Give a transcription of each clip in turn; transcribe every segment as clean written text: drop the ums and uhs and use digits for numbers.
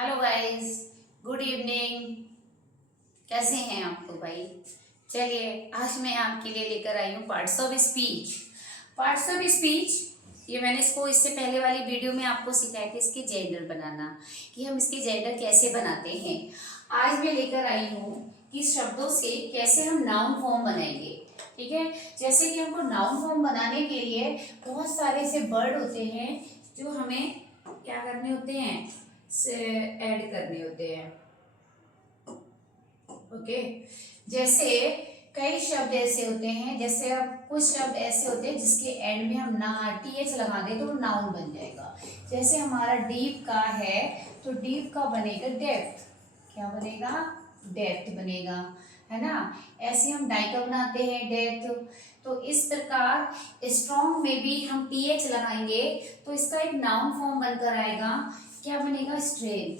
Hello guys, good evening. कैसे हैं आप तो भाई। चलिए आज मैं आपके लिए लेकर आई हूँ parts of speech. Parts of speech ये मैंने इससे पहले वाली वीडियो में आपको सिखाया था इसके जेंडर बनाना, कि हम इसके जेंडर कैसे बनाते हैं। आज मैं लेकर आई हूँ कि शब्दों से कैसे हम नाउन फॉर्म बनाएंगे। ठीक है, जैसे कि हमको नाउन फॉर्म बनाने के लिए बहुत सारे ऐसे वर्ड होते हैं जो हमें क्या करने होते हैं, से ऐड करने होते हैं। ओके, जैसे कई शब्द ऐसे होते हैं, जैसे अब कुछ शब्द ऐसे होते हैं जिसके एंड में हम ना टीएच लगा दें तो नाउन बन जाएगा। जैसे हमारा डीप का है तो डीप का बनेगा डेप्थ। क्या बनेगा? डेप्थ बनेगा, है ना। ऐसे हम डाई का बनाते हैं डेप्थ। तो इस प्रकार स्ट्रॉन्ग में भी हम टीएच लगाएंगे तो इसका एक नाउन फॉर्म बनकर आएगा। क्या बनेगा? स्ट्रेंथ।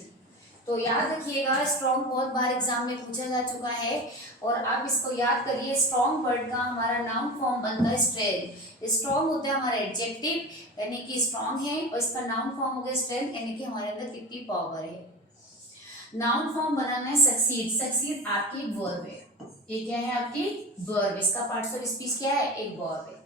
तो याद रखिएगा, स्ट्रॉन्ग बहुत बार एग्जाम में पूछा जा चुका है और आप इसको याद करिए। स्ट्रॉन्ग वर्ड का हमारा नाउन फॉर्म बनता है स्ट्रेंथ। स्ट्रॉन्ग होता है हमारा एडजेक्टिव यानी कि स्ट्रॉन्ग है, और इसका नाउन फॉर्म हो गया स्ट्रेंथ यानी कि हमारे अंदर कितनी पावर है। नाउन फॉर्म बनाना है सक्सीड। सक्सीड आपकी वर्ब है। ये क्या है? आपकी वर्ब। इसका पार्ट्स ऑफ स्पीच क्या है? एक वर्ब है।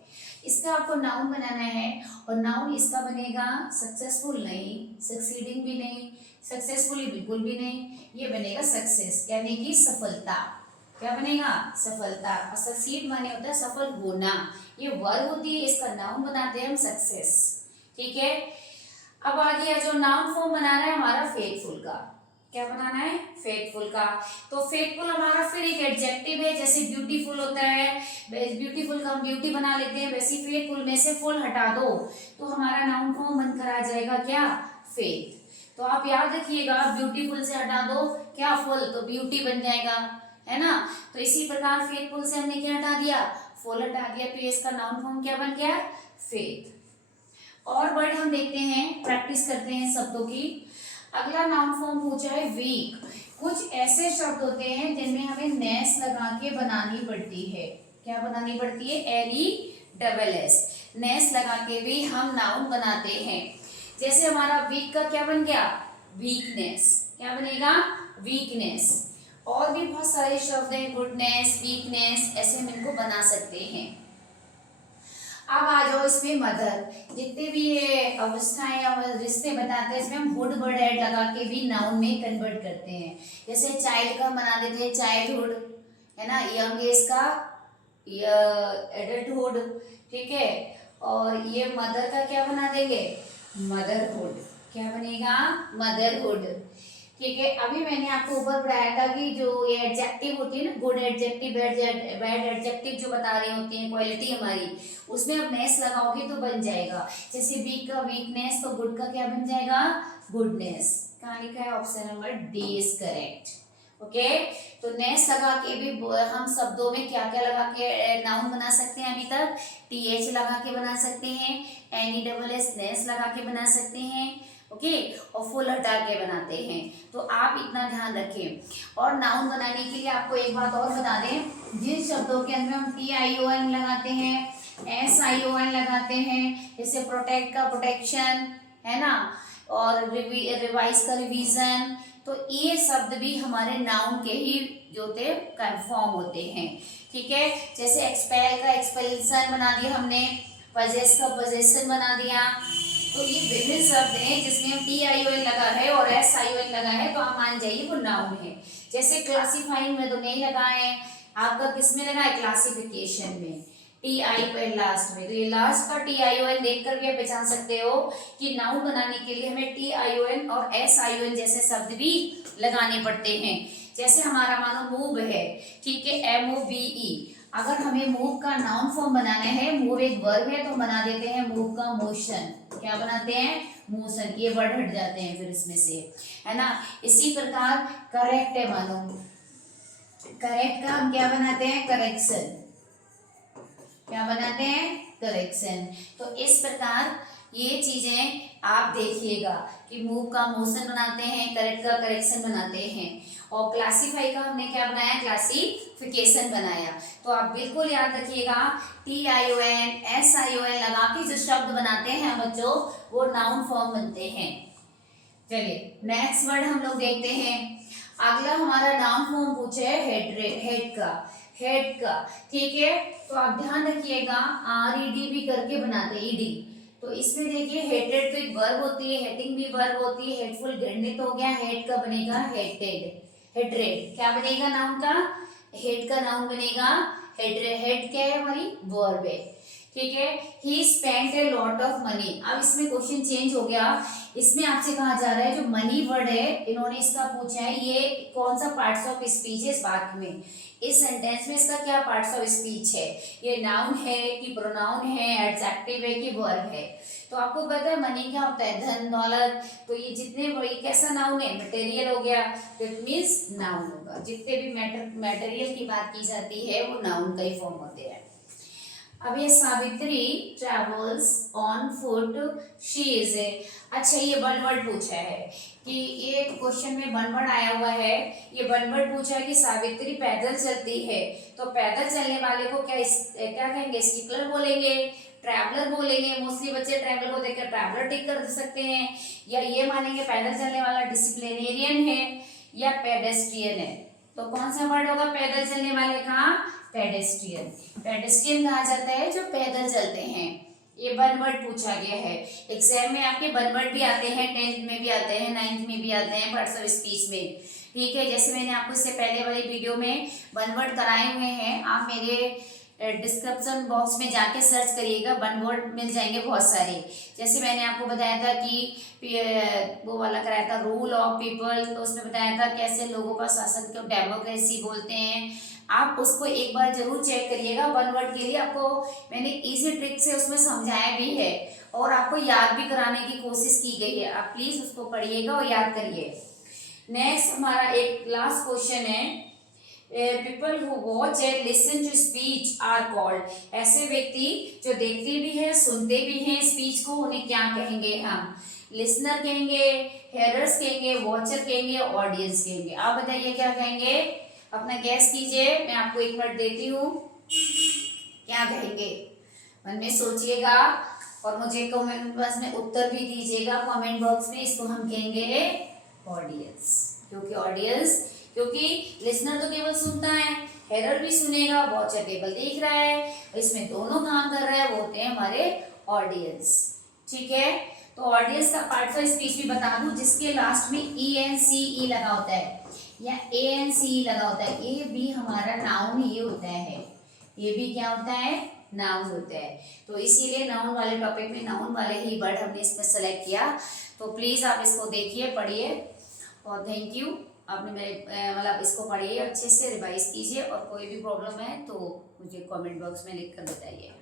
इसका आपको नाउन बनाना है और नाउन इसका बनेगा सक्सेसफुल नहीं, सक्सीडिंग भी नहीं, सक्सेसफुली बिल्कुल भी नहीं, ये बनेगा सक्सेस यानी कि सफलता। क्या बनेगा? सफलता। और सक्सीड माने होता है सफल होना। ये वर्ब होती है, इसका नाउन बनाते हैं हम सक्सेस। ठीक है, अब आ गया जो नाउन फॉर्म बनाना है हमारा फेथफुल का। क्या बनाना है? फेथफुल का। तो फेथफुल हमारा फिर एक एडजेक्टिव है, जैसे ब्यूटीफुल होता है, ब्यूटीफुल का हम ब्यूटी बना लेते हैं, वैसे फेथफुल में से फुल हटा दो तो हमारा नाउन फॉर्म बनकर आ जाएगा क्या? फेथ। तो आप याद रखिएगा, ब्यूटीफुल से हटा दो क्या? फुल, तो ब्यूटी बन जाएगा, है ना। तो इसी प्रकार फेथफुल से हमने क्या हटा दिया? फुल हटा दिया, तो इसका नाउन फॉर्म क्या बन गया? फेथ। और वर्ड हम देखते हैं, प्रैक्टिस करते हैं शब्दों की। अगला नाउन फॉर्म पूछा है वीक। कुछ ऐसे शब्द होते हैं जिनमें हमें नेस लगा के बनानी पड़ती है। क्या बनानी पड़ती है? NESS। नेस लगा के भी हम नाउन बनाते हैं। जैसे हमारा वीक का क्या बन गया? वीकनेस। क्या बनेगा? वीकनेस। और भी बहुत सारे शब्द हैं, गुडनेस, वीकनेस, ऐसे हम इनको बना सकते हैं। अब आ जाओ इसमें मदर। जितने भी ये अवस्थाएं या रिश्ते बताते हैं इसमें हम वुड वर्ड ऐड लगा के भी नाउन में कन्वर्ट करते हैं। जैसे चाइल्ड का बना देते हैं चाइल्डहुड, है ना। यंग एज का एडल्टहुड। ठीक है, और ये मदर का क्या बना देंगे? मदरहुड। क्या बनेगा? मदरहुड। ठीक है, अभी मैंने आपको ऊपर पढ़ाया था कि जो ये एडजेक्टिव होती है ना, गुड एडजेक्टिव, बैड एडजेक्टिव जो बता रही होती है क्वालिटी हमारी, उसमें आप नेस लगाओगे तो बन जाएगा। जैसे वीक का वीकनेस, तो गुड का क्या बन जाएगा? गुडनेस। कहाँ लिखा है? Option number D is correct. Okay, तो नेस लगा के भी हम शब्दों में क्या क्या लगा के नाउन बना सकते हैं। अभी तक TH लगा के बना सकते हैं, NESS नेस लगा के बना सकते हैं। ओके, और फुल हटा के बनाते हैं। तो आप इतना ध्यान रखें। और नाउन बनाने के लिए आपको एक बात और बता दें, जिन शब्दों के अंदर हम TION लगाते हैं, SION लगाते हैं, जैसे प्रोटेक्ट का प्रोटेक्शन, है ना, और रिवाइज का रिवीजन, तो ये शब्द भी हमारे नाउन के ही जो थे फॉर्म होते हैं। ठीक है, जैसे एक्सपेल का एक्सपेल्सन बना दिया हमने, पजेस का पजेशन बना दिया। तो ये विभिन्न शब्द हैं जिसमें TION लगा है और SION लगा है, तो आप मान जाइए वो नाउन है। जैसे क्लासिफाइंग में तो नहीं लगा है, आपका किस में लगा है? क्लासिफिकेशन में, TI पे लास्ट में। तो ये लास्ट का TION देखकर भी आप पहचान सकते हो कि नाउन बनाने के लिए हमें TION और SION जैसे शब्द भी लगाने पड़ते हैं। जैसे हमारा मानो मूव है, ठीक है, MOVE। अगर हमें मूव का नाउन फॉर्म बनाना है, मूव एक वर्ब है, तो बना देते हैं मूव का मोशन। क्या बनाते हैं? मोशन। ये वर्ड हट जाते हैं फिर इसमें से, है ना। इसी प्रकार करेक्ट है, मानो करेक्ट का हम क्या बनाते हैं? करेक्शन। क्या बनाते हैं? करेक्शन। तो इस प्रकार ये चीजें आप देखिएगा कि मूव का मोशन बनाते हैं, करेक्ट का करेक्शन बनाते हैं, और क्लासीफाई का हमने क्या बनाया? क्लासिफिकेशन बनाया। तो आप बिल्कुल याद रखिएगा, TION SION लगा के जो शब्द बनाते हैं बच्चों, वो नाउन फॉर्म बनते हैं। चलिए नेक्स्ट वर्ड हम लोग देखते हैं। अगला हमारा नाउन फॉर्म पूछे है हेड का। ठीक है, तो आप ध्यान रखिएगा RED भी करके बनाते हैं ED। तो इसमें देखिए हेटेड तो एक वर्ब होती है, हेटिंग भी वर्ब होती है, हेडफुल गणित हो गया, हेड का बनेगा हेड्रेड। क्या बनेगा नाउन का? हेड का नाउन बनेगा हेड्रेड। हेड क्या है हमारी? वर्ब है। ठीक है, ही spent a lot of money. अब इसमें क्वेश्चन चेंज हो गया, इसमें आपसे कहा जा रहा है जो मनी वर्ड है इन्होंने इसका पूछा है ये कौन सा पार्ट्स ऑफ स्पीच है इस वाक्य में, इस सेंटेंस में इसका क्या पार्ट्स ऑफ स्पीच है, ये नाउन है कि प्रोनाउन है, एडजेक्टिव है कि वर्ब है। तो आपको पता है मनी क्या होता है? धन दौलत। तो ये जितने बड़ी कैसा नाउन है? मटेरियल हो गया, तो इट मीन्स नाउन होगा। जितने भी मटेरियल की बात की जाती है वो नाउन का ही फॉर्म होते हैं। अब ये Savitri travels on foot she is a. अच्छा, ये वन वर्ड पूछा है कि ये क्वेश्चन में वन वर्ड आया हुआ है, ये वन वर्ड पूछा है कि सावित्री पैदल चलती है। तो पैदल चलने वाले को क्या कहेंगे? स्टिकलर बोलेंगे, ट्रैवलर बोलेंगे। मोस्टली बच्चे ट्रैवलर को देखकर ट्रैवलर टिक कर सकते हैं, या ये मानेंगे पैदल चलने वाला डिसिप्लिनेरियन है या पेडेस्ट्रियन है। तो कौन सा वर्ड होगा पैदल चलने वाले का? पेडेस्ट्रियन। पेडेस्ट्रियन कहा जाता है जो पैदल चलते हैं। ये वन वर्ड पूछा गया है। एग्जाम में आपके वन वर्ड भी आते हैं, 10th में भी आते हैं, 9th में भी आते हैं, पार्ट्स ऑफ स्पीच में। ठीक है, जैसे मैंने आपको इससे पहले वाली वीडियो में वन वर्ड कराए हुए हैं, आप मेरे डिस्क्रिप्शन बॉक्स में जाके सर्च करिएगा, वन वर्ड मिल जाएंगे बहुत सारे। जैसे मैंने आपको बताया था कि वो वाला कराया था रूल ऑफ पीपल, तो उसमें बताया था कैसे लोगों का शासन को डेमोक्रेसी बोलते हैं। आप उसको एक बार जरूर चेक करिएगा। वन वर्ड के लिए आपको मैंने इजी ट्रिक से उसमें समझाया भी है और आपको याद भी कराने की कोशिश की गई है। आप प्लीज उसको पढ़िएगा और याद करिए। नेक्स्ट हमारा एक लास्ट क्वेश्चन है, people who watch and listen to speech are called. ऐसे व्यक्ति जो देखते भी हैं सुनते भी हैं स्पीच को, उन्हें क्या कहेंगे हम? लिसनर कहेंगे, हेयरर्स कहेंगे, वॉचर कहेंगे, ऑडियंस कहेंगे। आप बताइए क्या कहेंगे? अपना गैस कीजिए, मैं आपको 1 मिनट देती हूँ। क्या कहेंगे? मन में सोचिएगा और मुझे कमेंट बॉक्स में उत्तर भी दीजिएगा कमेंट बॉक्स में। इसको हम कहेंगे ऑडियंस। क्योंकि लिसनर तो केवल सुनता है, हेरर भी सुनेगा, वॉचर केवल देख रहा है, इसमें दोनों काम कर रहा है, वो होते हैं हमारे ऑडियंस। ठीक है, तो ऑडियंस का पार्ट्स ऑफ स्पीच भी बता दूं, जिसके लास्ट में ENCE लगा होता है या ANCE लगा होता है, ये भी हमारा नाउन ही होता है। ये भी क्या होता है? नाउन होता है। तो इसीलिए नाउन वाले टॉपिक में नाउन वाले ही वर्ड हमने इसमें सेलेक्ट किया। तो प्लीज़ आप इसको देखिए, पढ़िए और थैंक यू। आपने मेरे मतलब इसको पढ़िए अच्छे से, रिवाइज कीजिए और कोई भी प्रॉब्लम है तो मुझे कमेंट बॉक्स में लिख कर बताइए।